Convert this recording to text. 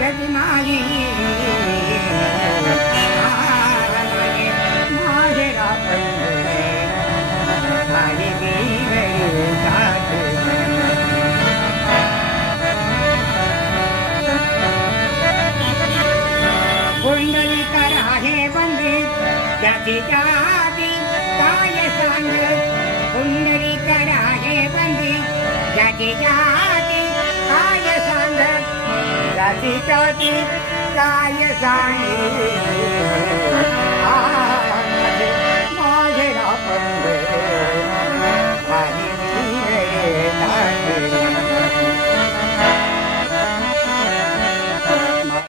रजमाई माझे कुंडली करा हे बंदी त्याची जाती काय सांग कुंडली करा हे बंदी त्याची जाती काय सांग जाती जाती काय सांग